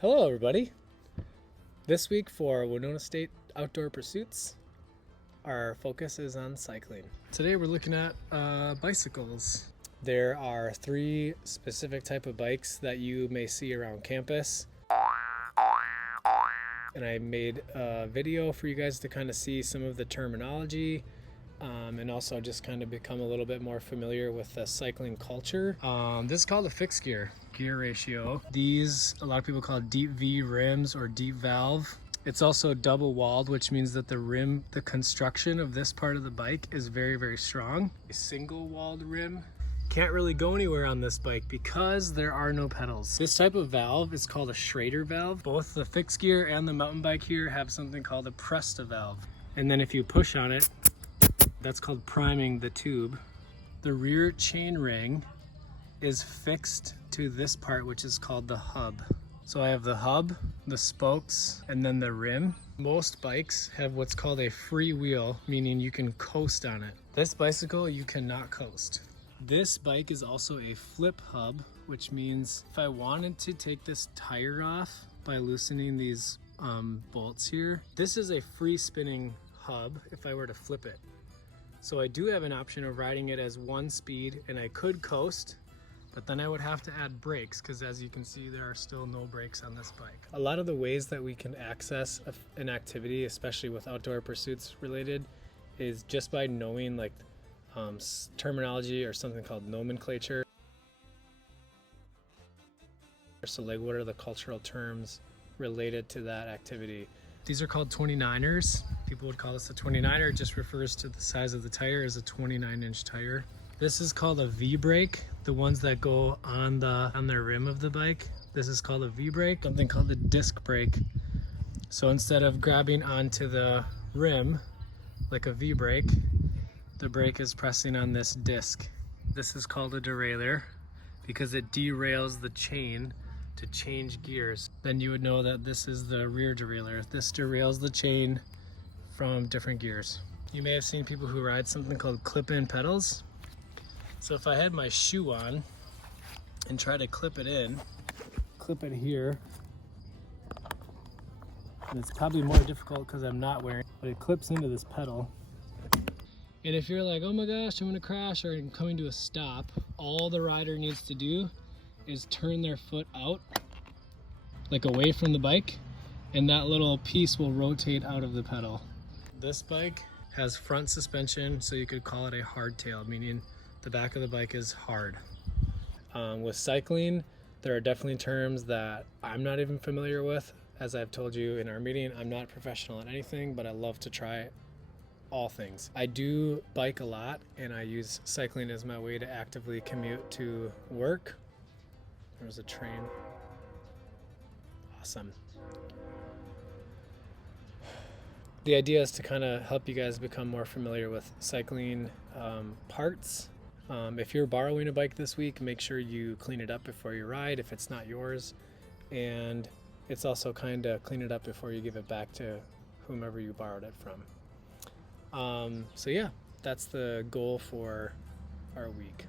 Hello everybody! This week for Winona State Outdoor Pursuits, our focus is on cycling. Today we're looking at bicycles. There are 3 specific type of bikes that you may see around campus. And I made a video for you guys to kind of see some of the terminology and also just kind of become a little bit more familiar with the cycling culture. This is called a fixed gear ratio. These, a lot of people call deep V rims or deep valve. It's also double walled, which means that the construction of this part of the bike is very, very strong. A single walled rim. Can't really go anywhere on this bike because there are no pedals. This type of valve is called a Schrader valve. Both the fixed gear and the mountain bike here have something called a Presta valve. And then if you push on it, that's called priming the tube. The rear chain ring is fixed to this part, which is called the hub. So I have the hub, the spokes, and then the rim. Most bikes have what's called a free wheel, meaning you can coast on it. This bicycle, you cannot coast. This bike is also a flip hub, which means if I wanted to take this tire off by loosening these bolts here, this is a free spinning hub if I were to flip it. So I do have an option of riding it as one speed, and I could coast, but then I would have to add brakes because, as you can see, there are still no brakes on this bike. A lot of the ways that we can access an activity, especially with outdoor pursuits related, is just by knowing like terminology or something called nomenclature. So like, what are the cultural terms related to that activity? These are called 29ers. People would call this a 29er. It just refers to the size of the tire as a 29-inch tire. This is called a V-brake. The ones that go on the rim of the bike. This is called a V-brake. Something called a disc brake. So instead of grabbing onto the rim like a V-brake, the brake is pressing on this disc. This is called a derailleur because it derails the chain to change gears. Then you would know that this is the rear derailleur. This derails the chain from different gears. You may have seen people who ride something called clip-in pedals. So if I had my shoe on and try to clip it here, and it's probably more difficult because I'm not wearing it, but it clips into this pedal. And if you're like, oh my gosh, I'm gonna crash or I'm coming to a stop, all the rider needs to do is turn their foot out, like away from the bike, and that little piece will rotate out of the pedal. This bike has front suspension, so you could call it a hardtail, meaning the back of the bike is hard. With cycling, there are definitely terms that I'm not even familiar with. As I've told you in our meeting, I'm not professional at anything, but I love to try all things. I do bike a lot, and I use cycling as my way to actively commute to work. There's a train. Awesome. The idea is to kind of help you guys become more familiar with cycling parts. If you're borrowing a bike this week, make sure you clean it up before you ride if it's not yours. And it's also kind of clean it up before you give it back to whomever you borrowed it from. So yeah, that's the goal for our week.